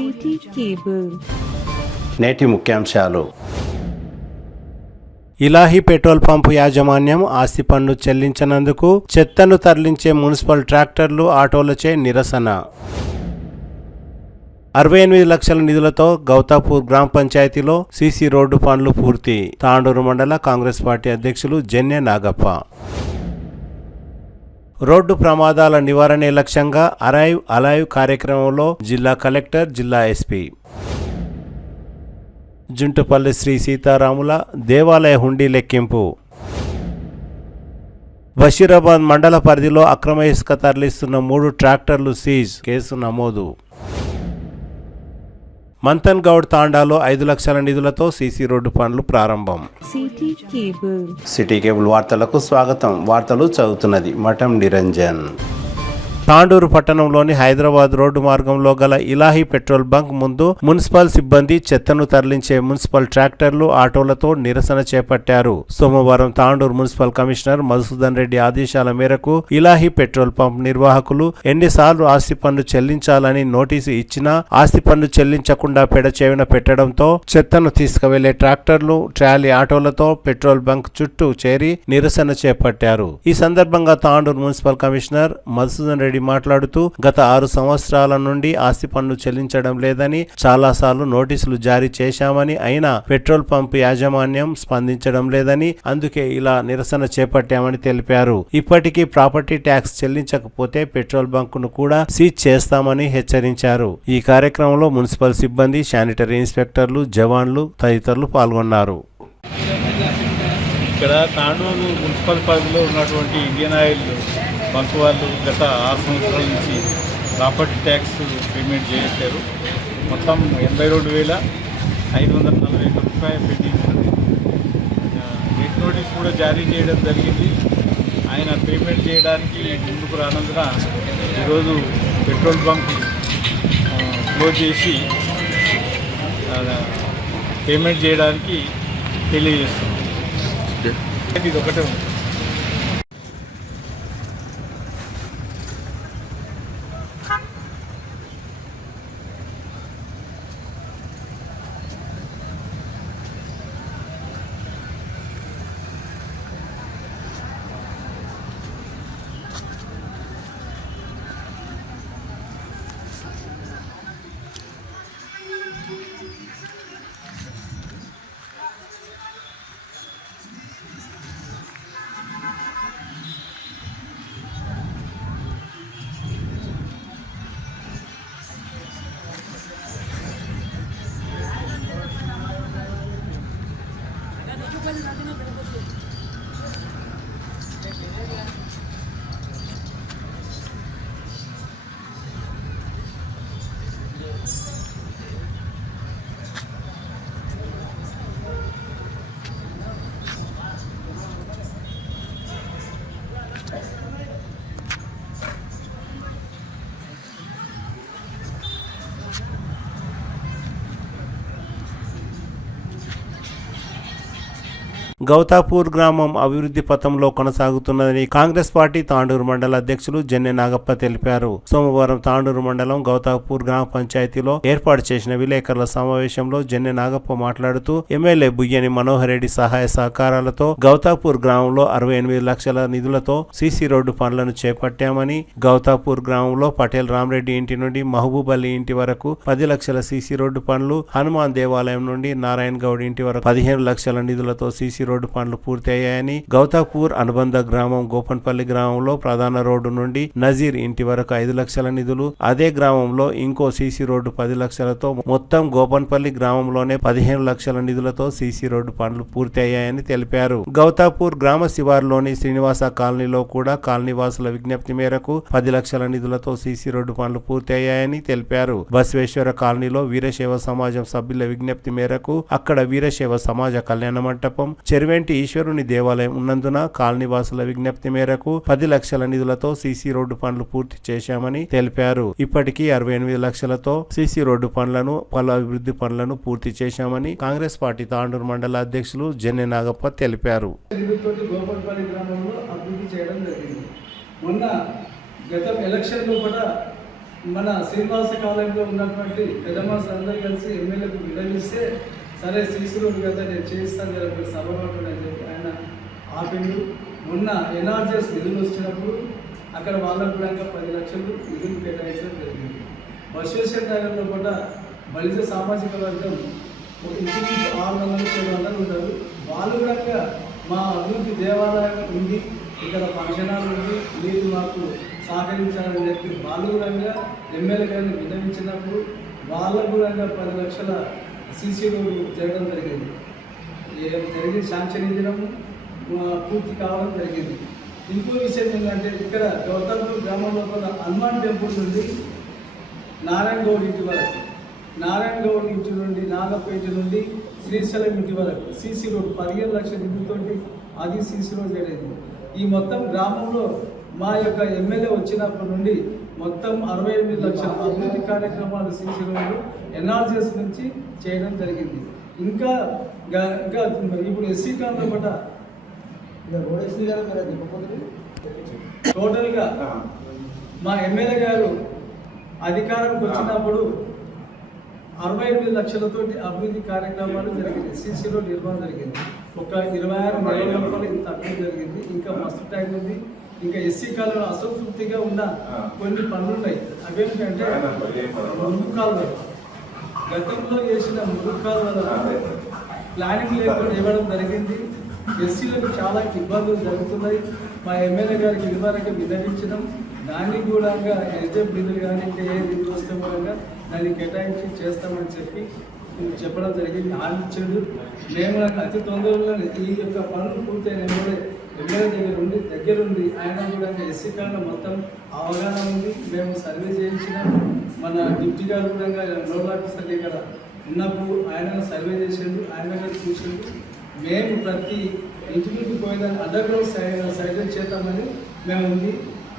City cable. నేటి ముఖ్యాంశాలు. Ilahi petrol pump యాజమాన్యం ఆస్తి పన్ను చెల్లించనందుకు చెత్తను తరలించే మున్సిపల్ ట్రాక్టర్లు, ఆటోలచే నిరసన. 68 లక్షల నిధులతో గౌతాపూర్ గ్రామ పంచాయతీలో సీసీ రోడ్డు పనులు పూర్తి. తాండూరు మండల కాంగ్రెస్ పార్టీ అధ్యక్షులు జెన్నె నాగప్ప. రోడ్డు ప్రమాదాల నివారణే లక్ష్యంగా అరైవ్ అలైవ్ కార్యక్రమంలో జిల్లా కలెక్టర్, జిల్లా ఎస్పీ. జుంటుపల్లి శ్రీ సీతారాముల దేవాలయ హుండీ లెక్కింపు. బషీరాబాద్ మండల పరిధిలో అక్రమ ఇసుక తరలిస్తున్న 3 ట్రాక్టర్లు సీజ్, కేసు నమోదు. మంతన్ గౌడ్ తాండాలో 5 లక్షల నిధులతో సీసీ రోడ్డు పనులు ప్రారంభం. సిటీ కేబుల్ వార్తలకు స్వాగతం. వార్తలు చదువుతున్నది మఠం నిరంజన్. తాండూరు పట్టణంలోని హైదరాబాద్ రోడ్డు మార్గంలో గల ఇలాహీ పెట్రోల్ బంక్ ముందు మున్సిపల్ సిబ్బంది చెత్తను తరలించే మున్సిపల్ ట్రాక్టర్లు, ఆటోలతో నిరసన చేపట్టారు. సోమవారం తాండూరు మున్సిపల్ కమిషనర్ మధుసూదన్ రెడ్డి ఆదేశాల మేరకు ఇలాహీ పెట్రోల్ పంప్ నిర్వాహకులు ఎన్నిసార్లు ఆస్తి పన్ను చెల్లించాలని నోటీసు ఇచ్చినా ఆస్తి పన్ను చెల్లించకుండా పెడచెవిన పెట్టడంతో చెత్తను తీసుకువెళ్లే ట్రాక్టర్లు, ట్రాలీ, ఆటోలతో పెట్రోల్ బంక్ చుట్టూ చేరి నిరసన చేపట్టారు. ఈ సందర్భంగా తాండూరు మున్సిపల్ కమిషనర్ మధుసూదన్ రెడ్డి మాట్లాడుతూ గత 6 సంవత్సరాల నుండి ఆస్తి పన్ను చెల్లించడం లేదని, చాలాసార్లు నోటీసులు జారీ చేశామని, అయినా పెట్రోల్ పంప్ యాజమాన్యం స్పందించడం లేదని, అందుకే ఇలా నిరసన చేపట్టామని తెలిపారు. ఇప్పటికీ ప్రాపర్టీ ట్యాక్స్ చెల్లించకపోతే పెట్రోల్ బంకును కూడా సీజ్ చేస్తామని హెచ్చరించారు. ఈ కార్యక్రమంలో మున్సిపల్ సిబ్బంది, శానిటరీ ఇన్స్పెక్టర్లు, జవాన్లు తదితరులు పాల్గొన్నారు. ఇక్కడ తాండూరు మున్సిపల్ పరిధిలో ఉన్నటువంటి ఇండియన్ ఆయిల్ బంక్ వాళ్ళు గత 6 సంవత్సరాల నుంచి ప్రాపర్టీ ట్యాక్స్ పేమెంట్ చేయట్లేరు. మొత్తం 82,541 రూపాయలు పెండింగ్ ఉంది. డెట్ నోటీస్ కూడా జారీ చేయడం జరిగింది. ఆయన పేమెంట్ చేయడానికి ముందుకు రానందున ఈరోజు పెట్రోల్ బంక్ క్లోజ్ చేసి పేమెంట్ చేయడానికి తెలియజేస్తున్నాం. ఇది ఒకటే ఉంది. గౌతాపూర్ గ్రామం అభివృద్ధి పథంలో కొనసాగుతున్నదని కాంగ్రెస్ పార్టీ తాండూరు మండల అధ్యక్షులు జెన్నె నాగప్ప తెలిపారు. సోమవారం తాండూరు మండలం గౌతాపూర్ గ్రామ పంచాయతీలో ఏర్పాటు చేసిన విలేకరుల సమావేశంలో జెన్నె నాగప్ప మాట్లాడుతూ ఎమ్మెల్యే బుయ్యని మనోహర్ రెడ్డి సహాయ సహకారాలతో గౌతాపూర్ గ్రామంలో 68 లక్షల నిధులతో సీసీ రోడ్డు పనులను చేపట్టామని, గౌతాపూర్ గ్రామంలో పటేల్ రామరెడ్డి ఇంటి నుండి మహబూబ్ అలీ ఇంటి వరకు 10 లక్షల సీసీ రోడ్డు పనులు, హనుమాన్ దేవాలయం నుండి నారాయణ గౌడ్ ఇంటి వరకు 15 లక్షల నిధులతో సీసీ రోడ్డు పనులు పూర్తి అయ్యాయని, గౌతాపూర్ అనుబంధ గ్రామం గోపన్పల్లి గ్రామంలో ప్రధాన రోడ్డు నుండి నజీర్ ఇంటి వరకు 5 లక్షల నిధులు, అదే గ్రామంలో ఇంకో సీసీ రోడ్డు 10 లక్షలతో మొత్తం గోపన్పల్లి గ్రామంలోనే 15 లక్షల నిధులతో సీసీ రోడ్డు పనులు పూర్తి అయ్యాయని తెలిపారు. గౌతాపూర్ గ్రామ శివారులోని శ్రీనివాస కాలనీలో కూడా కాలనీవాసుల విజ్ఞప్తి మేరకు 10 లక్షల నిధులతో సీసీ రోడ్డు పనులు పూర్తి అయ్యాయని తెలిపారు. బసవేశ్వర కాలనీలో వీరశైవ సమాజం సభ్యుల విజ్ఞప్తి మేరకు అక్కడ వీరశైవ సమాజ కళ్యాణ మంటపం, చెరువెంటి ఈశ్వరుని దేవాలయం ఉన్నందున కాలనీవాసుల విజ్ఞప్తి మేరకు 10 లక్షల నిధులతో సీసీ రోడ్డు పనులు పూర్తి చేశామని తెలిపారు. ఇప్పటికీ 68 లక్షలతో సీసీ రోడ్డు పనులను, పలు అభివృద్ధి పనులను పూర్తి చేశామని కాంగ్రెస్ పార్టీ తాండూరు మండల అధ్యక్షులు జెన్నె నాగప్ప తెలిపారు. మొన్న గత ఎలక్షన్లో కూడా మన శ్రీనివాస కాలంలో ఉన్నటువంటి పెద్ద మనుషులు అందరూ కలిసి ఎమ్మెల్యేకు విడలిస్తే సరే సీసీ రోడ్డు కదా నేను చేయిస్తాను కదా మీరు సభలో అని చెప్పి ఆయన ఆపిండు. మొన్న ఎన్ఆర్జీఎస్ నిధులు వచ్చినప్పుడు అక్కడ వాళ్ళకు కూడా 10 లక్షలు నిధులు కేటాయించడం జరిగింది. బసవేశ్వర నగర్లో కూడా బలిజ సామాజిక వర్గం ఇంచుమించు 600-700 ఉంటారు. వాళ్ళు కూడా మా అభివృద్ధి దేవాలయం ఉంది, ఇక్కడ ఫంక్షన్ హాల్ ఉంది, మీరు మాకు సహకరించాలని చెప్పి వాళ్ళు కూడా ఎమ్మెల్యే గారిని విన్నవించినప్పుడు వాళ్ళకు కూడా 10 లక్షల సీసీ రోడ్డు జరగడం జరిగింది. శాంక్షన్ ఇవ్వడం పూర్తి కావడం జరిగింది. ఇంకో విషయం ఏంటంటే ఇక్కడ గౌతమ్పూర్ గ్రామం లోపల హనుమాన్ టెంపుల్ నుండి నారాయణ గౌడ్ ఇంటి వరకు, నారాయణ గౌడ్ ఇంటి నుండి నాగపేట నుండి శ్రీశైలం ఇంటి వరకు సీసీ రోడ్ 15 లక్షల నిధులతో అది సీసీ రోడ్ జరిగింది. ఈ మొత్తం గ్రామంలో మా యొక్క ఎమ్మెల్యే వచ్చినప్పటి నుండి మొత్తం 68 లక్షల అభివృద్ధి కార్యక్రమాలు సీసీ రోడ్లు ఎన్ఆర్జీఎస్ నుంచి చేయడం జరిగింది. ఇంకా ఇంకా ఇప్పుడు ఎస్సీ కాలంలో కూడా టోటల్గా మా ఎమ్మెల్యే గారు అధికారంకి వచ్చినప్పుడు 68 లక్షలతో అభివృద్ధి కార్యక్రమాలు జరిగింది. సీసీ రోడ్ నిర్మాణం జరిగింది. ఒక 26 నెలల లోపల ఇంత అభివృద్ధి జరిగింది. ఇంకా మస్తు టైం ఉంది. ఇంకా ఎస్సీ కాలంలో అసంతృప్తిగా ఉన్న కొన్ని పనులు ఉన్నాయి. అవేంటంటే మురుగు కాలువలు, గతంలో చేసిన మురుగు కాలువల ప్లానింగ్ లేకుండా ఇవ్వడం జరిగింది. ఎస్సీలకు చాలా ఇబ్బందులు జరుగుతున్నాయి. మా ఎమ్మెల్యే గారికి ఇదివరకు విన్నవించడం, దానికి కూడా ఎస్డెఫ్ నిధులు కానీ ఇంకా ఏ నిధులు వస్తే కూడా దాన్ని కేటాయించి చేస్తామని చెప్పి చెప్పడం జరిగింది. ఆలోచించండు. మేము అతి తొందరలో ఈ యొక్క పనులు పూర్తయిన ఎమ్మెల్యే దగ్గరుండి ఆయన కూడా ఎస్సీ కాలంలో మొత్తం అవగాహన ఉంది. మేము సర్వే చేయించినాం. మన డిప్యూటీ గారు కూడా నోడల్ ఆఫీసర్ ఇక్కడ ఉన్నప్పుడు ఆయన సర్వే చేసిండు, ఆయన కూడా చూసిండు. మేము ప్రతి ఇంటికి పోయేదాన్ని అండర్ గ్రౌండ్ సైడ్ చేద్దామని మేము ఉంది.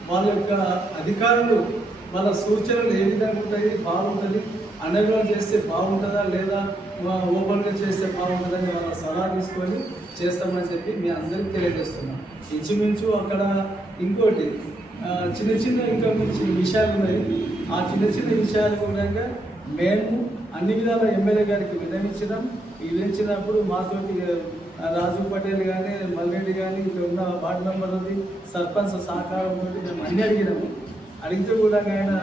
వాళ్ళ యొక్క అధికారులు వాళ్ళ సూచనలు ఏ విధంగా ఉంటాయి, బాగుంటుంది, అండర్ గ్రౌండ్ చేస్తే బాగుంటుందా లేదా ఓపెన్గా చేస్తే బాగుంటుందని వాళ్ళ సలహా తీసుకొని చేస్తామని చెప్పి మీ అందరికీ తెలియజేస్తున్నాం. ఇంచుమించు అక్కడ ఇంకోటి చిన్న చిన్న ఇంకా విషయాలు ఉన్నాయి. ఆ చిన్న చిన్న విషయాలు కూడా మేము అన్ని విధాల ఎమ్మెల్యే గారికి విధించినప్పుడు మాతోటి రాజు పటేల్ కానీ మల్రెడ్డి కానీ ఇక్కడ ఉన్న వార్డు మెంబర్ ఉంది, సర్పంచ్ సహకారంతో మేము అన్ని అడిగినాము. అడిగితే కూడా ఆయన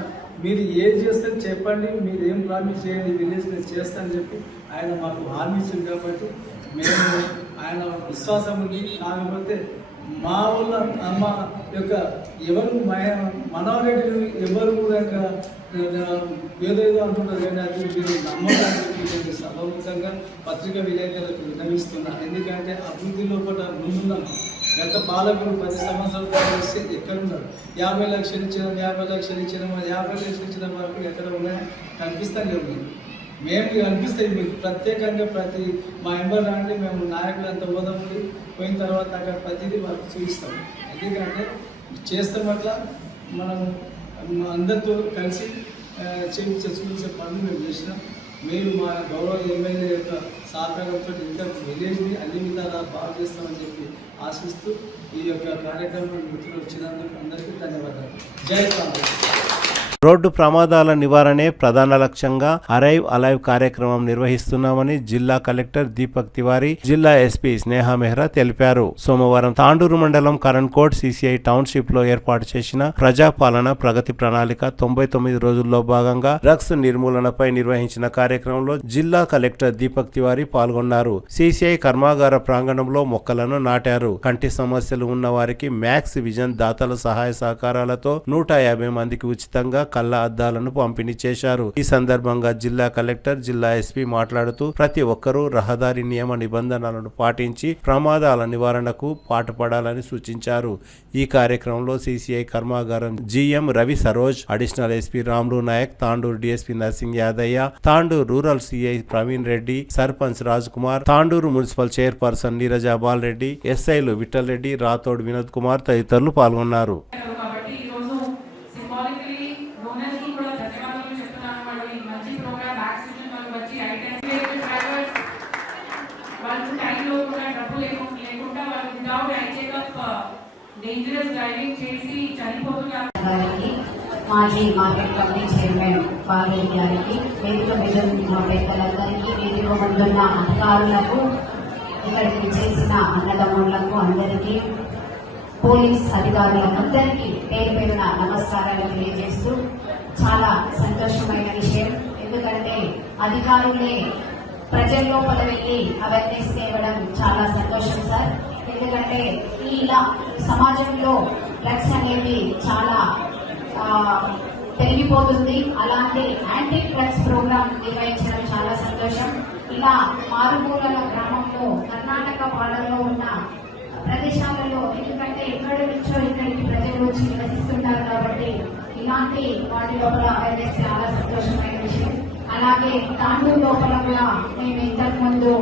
మీరు ఏది చేస్తే చెప్పండి, మీరు ఏం ప్రామిస్ చేయండి, విలేజ్ నేను చేస్తానని చెప్పి ఆయన మాకు హామీ ఇచ్చింది. కాబట్టి మేము ఆయన విశ్వాసం ఉంది. కాకపోతే మా ఊళ్ళ అమ్మ యొక్క ఎవరు మనోరెడ్డిని ఎవరు కూడా ఏదేదో అంటున్నారు కానీ అది మీరు నమ్మకానికి సభముఖంగా పత్రికా విలేకరులకు విన్నవిస్తున్నా. ఎందుకంటే అభివృద్ధి లోపల ముందున్నాం. గత పాలకులు 10 సంవత్సరాలు వస్తే ఎక్కడున్నారు? 50 లక్షలు ఇచ్చినాం, 50 లక్షలు ఇచ్చినాం, 50 లక్షలు ఇచ్చిన వరకు ఎక్కడ ఉన్నాయో కనిపిస్తానే ఉంది. మేము కనిపిస్తాయి మీకు ప్రత్యేకంగా ప్రతి మా ఎంబర్ రాండి, మేము నాయకులు అంత పోదామని పోయిన తర్వాత అక్కడ ప్రతిదీ వాళ్ళకి చూపిస్తాం. ఎందుకంటే చేస్తామట్లా మనం అందరితో కలిసి చూపించే పనులు మేము చేసినాం. మీరు మా గౌరవ ఎమ్మెల్యే యొక్క సహకారంతో ఇంకా విలేజ్ని అన్ని విధాలా బాగా చేస్తామని చెప్పి ఆశిస్తూ ఈ యొక్క కార్యక్రమం మిత్రులు వచ్చినందుకు అందరికీ ధన్యవాదాలు. జై కాంగ్రెస్. రోడ్డు ప్రమాదాల నివారణే ప్రధాన లక్ష్యంగా అరైవ్ అలైవ్ కార్యక్రమం నిర్వహిస్తున్నామని జిల్లా కలెక్టర్ దీపక్ తివారీ, జిల్లా ఎస్పీ స్నేహ మెహ్రా తెలిపారు. సోమవారం తాండూరు మండలం కరణ్కోట్ సిసిఐ టౌన్షిప్ లో ఏర్పాటు చేసిన ప్రజాపాలన ప్రగతి ప్రణాళిక 99 రోజుల్లో భాగంగా డ్రగ్స్ నిర్మూలనపై నిర్వహించిన కార్యక్రమంలో జిల్లా కలెక్టర్ దీపక్ తివారీ పాల్గొన్నారు. సిసిఐ కర్మాగార ప్రాంగణంలో మొక్కలను నాటారు. కంటి సమస్యలు ఉన్న వారికి మ్యాక్స్ విజన్ దాతల సహాయ సహకారాలతో 150 మందికి ఉచితంగా కళ్ళ అద్దాలను పంపిణీ చేశారు. ఈ సందర్భంగా జిల్లా కలెక్టర్, జిల్లా ఎస్పీ మాట్లాడుతూ ప్రతి ఒక్కరూ రహదారి నియమ నిబంధనలను పాటించి ప్రమాదాల నివారణకు పాటుపడాలని సూచించారు. ఈ కార్యక్రమంలో సిసిఐ కర్మాగారం GM Ravi Saroj, additional SP Ramulu Nayak, Tandur DSP Narsing Yadaiah, Tandur rural CI Praveen Reddy, sarpanch Raj Kumar, Tandur municipal chairperson Neeraja Balareddy, ఎస్ఐలు విఠల్ రెడ్డి, రాథోడ్ వినోద్ కుమార్ తదితరులు పాల్గొన్నారు. డేంజరస్ డ్రైవింగ్ చేసి చనిపోతున్నారు. మాజీ మార్కెట్ కమిటీ చైర్మన్ పార్వతి గారికి, వేదిక మీద ఉన్న పెద్దలందరికీ, వేదిక ముందున్న అధికారులకు, ఇక్కడికి చేసిన అన్నదమ్ములకు అందరికీ, పోలీస్ అధికారులందరికీ పేరు పేరున నమస్కారాలు తెలియజేస్తూ, చాలా సంతోషమైన విషయం. ఎందుకంటే అధికారులే ప్రజల లోపల వెళ్ళి అవేర్నెస్ తేవడం చాలా సంతోషం సార్. ఎందుకంటే ఇలా సమాజంలో డ్రగ్స్ అనేది చాలా పెరిగిపోతుంది. అలాంటి యాంటీ డ్రగ్స్ ప్రోగ్రామ్ నిర్వహించడం చాలా సంతోషం. ఇలా మారుమూల గ్రామంలో కర్ణాటక బార్డర్లో ఉన్న ప్రదేశాలలో, ఎందుకంటే ఎక్కడి నుంచో ఇక్కడికి ప్రజలు వచ్చి నివసిస్తుంటారు కాబట్టి ఇలాంటి వాటి లోపల అవేర్నెస్ చాలా సంతోషమైన విషయం. అలాగే తాండూరు లోపల కూడా మేము ఇంతకు ముందు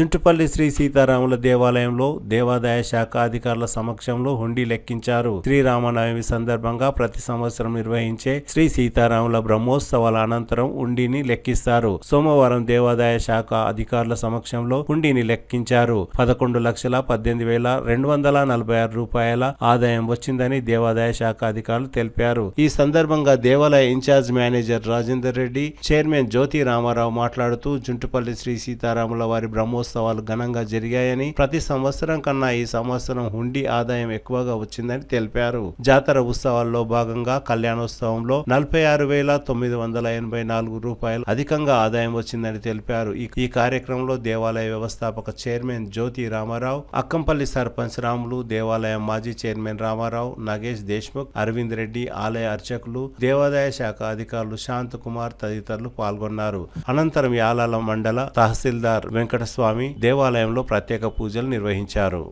జుంటుపల్లి శ్రీ సీతారాముల దేవాలయంలో దేవాదాయ శాఖ అధికారుల సమక్షంలో హుండీ లెక్కించారు. శ్రీరామనవమి సందర్భంగా ప్రతి సంవత్సరం నిర్వహించే శ్రీ సీతారాముల బ్రహ్మోత్సవాల అనంతరం హుండీని లెక్కిస్తారు. సోమవారం దేవాదాయ శాఖ అధికారుల సమక్షంలో హుండీని లెక్కించారు. 11,18,246 రూపాయల ఆదాయం వచ్చిందని దేవాదాయ శాఖ అధికారులు తెలిపారు. ఈ సందర్భంగా దేవాలయ incharge manager Rajender Reddy, chairman Jyoti Ramarao మాట్లాడుతూ జుంటుపల్లి శ్రీ సీతారాముల వారి బ్రహ్మోత్సవాలు ఘనంగా జరిగాయని, ప్రతి సంవత్సరం కన్నా ఈ సంవత్సరం హుండీ ఆదాయం ఎక్కువగా వచ్చిందని తెలిపారు. జాతర ఉత్సవాల్లో భాగంగా కళ్యాణోత్సవంలో 46,984 రూపాయలు అధికంగా ఆదాయం వచ్చిందని తెలిపారు. ఈ కార్యక్రమంలో దేవాలయ వ్యవస్థాపక చైర్మన్ జ్యోతి రామారావు, అక్కంపల్లి సర్పంచ్ రాములు, దేవాలయం మాజీ చైర్మన్ రామారావు, నాగేష్ దేశ్ముఖ్, అరవింద్ రెడ్డి, ఆలయ అర్చకులు, దేవాదాయ శాఖ అధికారులు శాంత్ కుమార్ తదితరులు పాల్గొన్నారు. అనంతరం యాలాల మండల తహసీల్దార్ వెంకటస్వామి దేవాలయంలో ప్రత్యేక పూజలు నిర్వహించారు.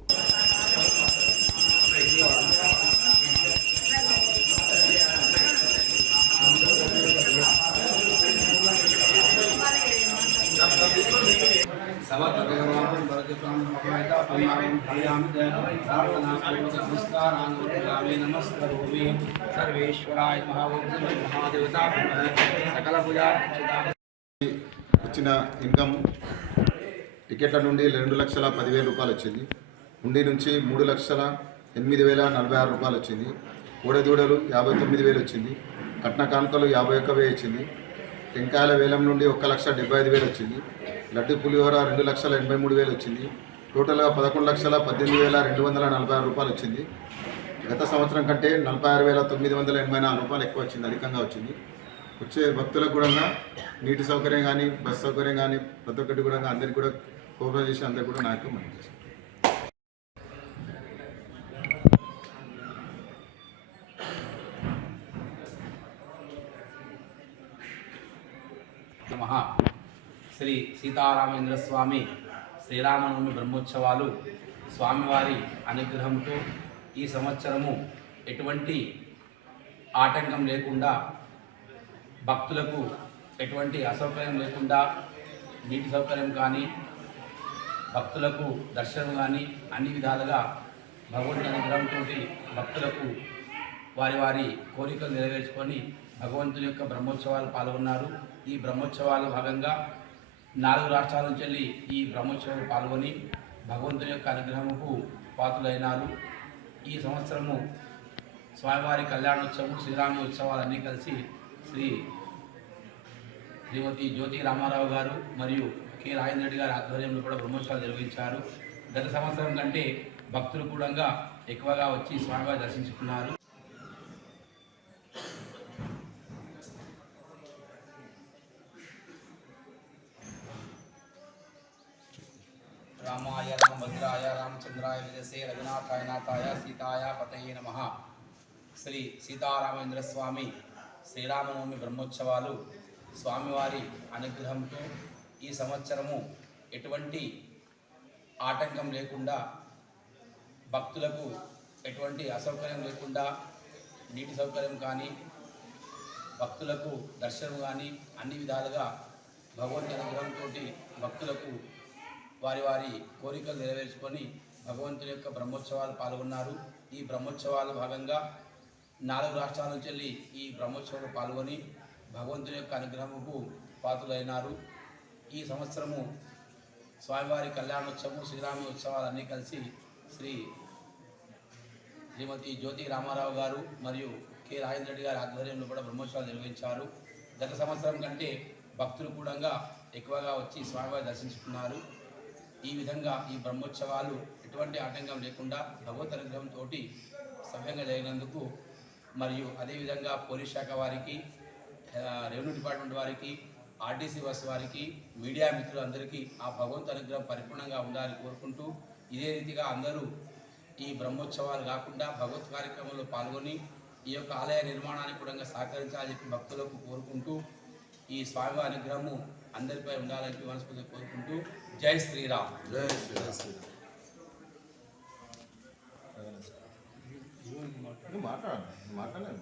వచ్చిన ఇన్కమ్ టికెట్ల నుండి 2,10,000 రూపాయలు వచ్చింది. హుండీ నుంచి 3,08,046 రూపాయలు వచ్చింది. కోడెదూడలు 59,000 వచ్చింది. కట్న కానుకలు 51,000 వచ్చింది. టెంకాయల వేలం నుండి 1,75,000 వచ్చింది. లడ్డు పులిహోర 2,83,000 వచ్చింది. టోటల్గా 11,18,246 రూపాయలు వచ్చింది. గత సంవత్సరం కంటే 46,984 రూపాయలు ఎక్కువ వచ్చింది, అధికంగా వచ్చింది. వచ్చే భక్తులకు కూడా నీటి సౌకర్యం కానీ, బస్ సౌకర్యం కానీ ప్రతి ఒక్కటి కూడా అందరికీ కూడా కోఆపరేట్ చేసి అందరికీ కూడా నాకు మనం చేస్తాం. నమః. శ్రీ సీతారామేంద్ర స్వామి శ్రీరామనవమి బ్రహ్మోత్సవాలు స్వామివారి అనుగ్రహంతో ఈ సంవత్సరము ఎటువంటి ఆటంకం లేకుండా, భక్తులకు ఎటువంటి అసౌకర్యం లేకుండా, నీటి సౌకర్యం కానీ, భక్తులకు దర్శనం కానీ అన్ని విధాలుగా భగవంతుని అనుగ్రహంతో భక్తులకు వారి వారి కోరికలు నెరవేర్చుకొని భగవంతుని యొక్క బ్రహ్మోత్సవాలు పాల్గొన్నారు. ఈ బ్రహ్మోత్సవాల భాగంగా 4 రాష్ట్రాల నుంచి వెళ్ళి ఈ బ్రహ్మోత్సవాలు పాల్గొని భగవంతుని యొక్క అనుగ్రహముకు పాత్రులైనారు. ఈ సంవత్సరము స్వామివారి కళ్యాణోత్సవం, శ్రీరామ ఉత్సవాలన్నీ కలిసి శ్రీమతి జ్యోతి రామారావు గారు మరియు కె రాజేంద్ర రెడ్డి గారి ఆధ్వర్యంలో కూడా బ్రహ్మోత్సవాలు నిర్వహించారు. గత సంవత్సరం కంటే భక్తులు కూడా ఎక్కువగా వచ్చి స్వామివారి దర్శించుకున్నారు. రామాయ రామభద్రాయ రామచంద్రాయ విజయసే రఘునాథాయ నాథాయ సీతాయ పతయే నమః. శ్రీ సీతారామేంద్ర స్వామి శ్రీరామనవమి బ్రహ్మోత్సవాలు స్వామివారి అనుగ్రహంతో ఈ సంవత్సరము ఎటువంటి ఆటంకం లేకుండా, భక్తులకు ఎటువంటి అసౌకర్యం లేకుండా, నీటి సౌకర్యం కానీ, భక్తులకు దర్శనం కానీ అన్ని విధాలుగా భగవంతుని అనుగ్రహంతో భక్తులకు వారి వారి కోరికలు నెరవేర్చుకొని భగవంతుని యొక్క బ్రహ్మోత్సవాలు పాల్గొన్నారు. ఈ బ్రహ్మోత్సవాల భాగంగా 4 రాష్ట్రాల నుంచి వెళ్ళి ఈ బ్రహ్మోత్సవాలు పాల్గొని భగవంతుని యొక్క అనుగ్రహముకు పాత్రులైనారు. ఈ సంవత్సరము స్వామివారి కళ్యాణోత్సవం, శ్రీరామ ఉత్సవాలన్నీ కలిసి శ్రీమతి జ్యోతి రామారావు గారు మరియు కె రాజేంద్ర రెడ్డి గారి ఆధ్వర్యంలో కూడా బ్రహ్మోత్సవాలు నిర్వహించారు. గత సంవత్సరం కంటే భక్తులు కూడా ఎక్కువగా వచ్చి స్వామివారి దర్శించుకున్నారు. ఈ విధంగా ఈ బ్రహ్మోత్సవాలు ఎటువంటి ఆటంకం లేకుండా భగవత్ అనుగ్రహంతో సవ్యంగా జరిగినందుకు మరియు అదేవిధంగా పోలీస్ శాఖ వారికి, రెవెన్యూ డిపార్ట్మెంట్ వారికి, ఆర్టీసీ బస్ వారికి, మీడియా మిత్రులందరికీ ఆ భగవంతు అనుగ్రహం పరిపూర్ణంగా ఉండాలని కోరుకుంటూ ఇదే రీతిగా అందరూ ఈ బ్రహ్మోత్సవాలు కాకుండా భగవత్ కార్యక్రమంలో పాల్గొని ఈ యొక్క ఆలయ నిర్మాణానికి కూడా సహకరించాలని చెప్పి భక్తులకు కోరుకుంటూ ఈ స్వామి అనుగ్రహము అందరిపై ఉండాలని మనస్ఫూర్తిగా కోరుకుంటూ జై శ్రీరామ్. జై శ్రీరామ్. మాట్లాడాలి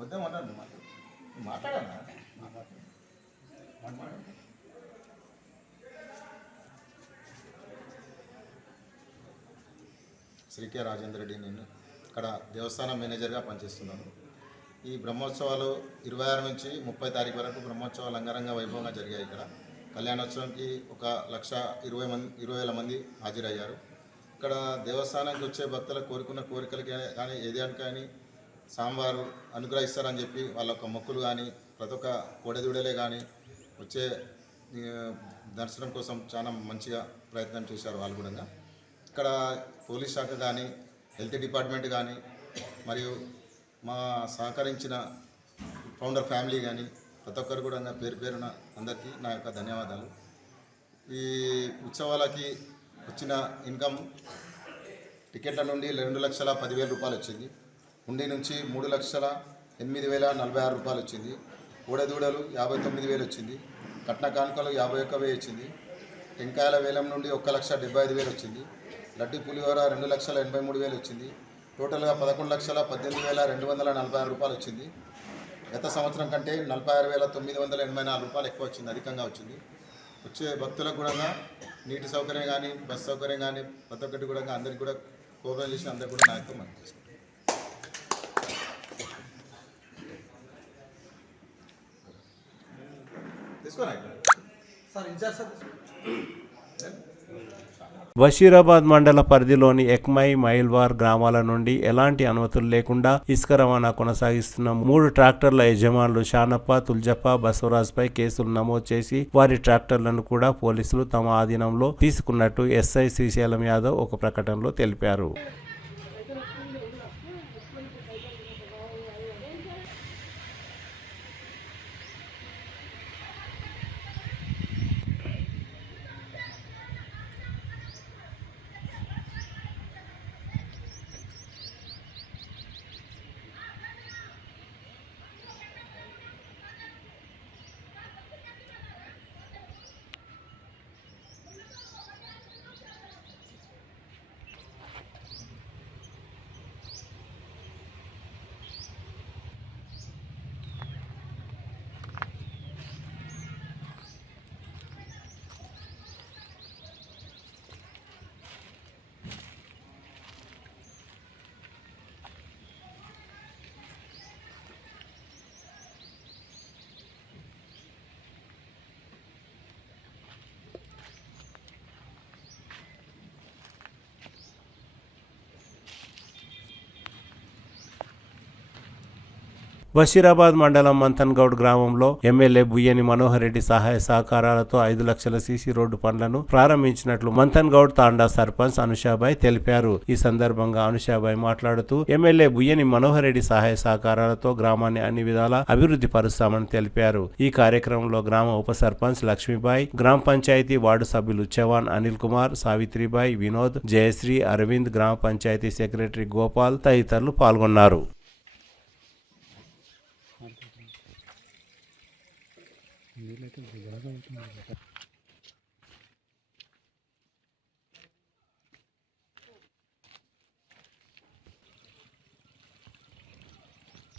వద్దే మాట్లాడాలి. శ్రీ కె రాజేంద్ర రెడ్డి, నేను ఇక్కడ దేవస్థానం మేనేజర్గా పనిచేస్తున్నాను. ఈ బ్రహ్మోత్సవాలు 26 నుంచి 30 తారీఖు వరకు బ్రహ్మోత్సవాలు అంగరంగ వైభవంగా జరిగాయి. ఇక్కడ కళ్యాణోత్సవంకి 1,20,000 మంది హాజరయ్యారు. ఇక్కడ దేవస్థానానికి వచ్చే భక్తులకు కోరుకున్న కోరికలకి కానీ ఏదానికి కానీ స్వామివారు అనుగ్రహిస్తారని చెప్పి వాళ్ళ యొక్క మొక్కులు కానీ ప్రతి ఒక్క కోడెదూడలే కానీ వచ్చే దర్శనం కోసం చాలా మంచిగా ప్రయత్నం చేశారు వాళ్ళు కూడా. ఇక్కడ పోలీస్ శాఖ కానీ, హెల్త్ డిపార్ట్మెంట్ కానీ, మరియు మా సహకరించిన ఫౌండర్ ఫ్యామిలీ కానీ ప్రతి ఒక్కరు కూడా పేరు పేరున అందరికీ నా యొక్క ధన్యవాదాలు. ఈ ఉత్సవాలకి వచ్చిన ఇన్కమ్ టికెట్ల నుండి 2,10,000 రూపాయలు వచ్చింది. హుండీ నుంచి 3,08,046 రూపాయలు వచ్చింది. కోడెదూడలు 59,000 వచ్చింది. కట్న కానుకలు 51,000 వచ్చింది. టెంకాయల వేలం నుండి 1,75,000 వచ్చింది. లడ్డి పులిహోర 2,83,000 వచ్చింది. టోటల్గా 11,18,246 రూపాయలు వచ్చింది. గత సంవత్సరం కంటే 46,984 రూపాయలు ఎక్కువ వచ్చింది, అధికంగా వచ్చింది. వచ్చే భక్తులకు కూడా నీటి సౌకర్యం కానీ, బస్ సౌకర్యం కానీ ప్రతి ఒక్కటి కూడా అందరికీ కూడా కోఆపరేట్ చేసి అందరికీ కూడా నాయకత్వం మనం తీసుకుంటాం. తీసుకోరా సార్, ఇన్ఛార్జ్ సార్. బషీరాబాద్ మండల పరిధిలోని ఎక్మై, మైల్వార్ గ్రామాల నుండి ఎలాంటి అనుమతులు లేకుండా ఇసుక రవాణా కొనసాగిస్తున్న 3 ట్రాక్టర్ల యజమానులు షానప్ప, తుల్జప్ప, బసవరాజ్పై కేసులు నమోదు చేసి వారి ట్రాక్టర్లను కూడా పోలీసులు తమ ఆధీనంలో తీసుకున్నట్టు ఎస్ఐ శ్రీశైలం యాదవ్ ఒక ప్రకటనలో తెలిపారు. బషీరాబాద్ మండలం మంథన్గౌడ్ గ్రామంలో ఎమ్మెల్యే బుయ్యని మనోహర్ రెడ్డి సహాయ సహకారాలతో 5 లక్షల సీసీ రోడ్డు పనులను ప్రారంభించినట్లు మంథన్గౌడ్ తాండా సర్పంచ్ అనుషాబాయ్ తెలిపారు. ఈ సందర్భంగా అనుషాబాయ్ మాట్లాడుతూ ఎమ్మెల్యే బుయ్యని మనోహర్ రెడ్డి సహాయ సహకారాలతో గ్రామాన్ని అన్ని విధాలా అభివృద్ధి పరుస్తామని తెలిపారు. ఈ కార్యక్రమంలో గ్రామ ఉప సర్పంచ్ లక్ష్మీబాయ్, గ్రామ పంచాయతీ వార్డు సభ్యులు చవాన్ అనిల్ కుమార్, సావిత్రిబాయ్, వినోద్, జయశ్రీ, అరవింద్, గ్రామ పంచాయతీ సెక్రటరీ గోపాల్ తదితరులు పాల్గొన్నారు.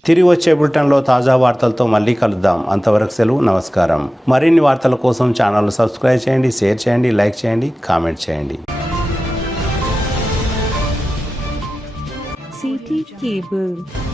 తిరిగి వచ్చే బులెటిన్లో తాజా వార్తలతో మళ్ళీ కలుద్దాం. అంతవరకు సెలవు, నమస్కారం. మరిన్ని వార్తల కోసం ఛానల్ సబ్స్క్రైబ్ చేయండి, షేర్ చేయండి, లైక్ చేయండి, కామెంట్ చేయండి. CT Cable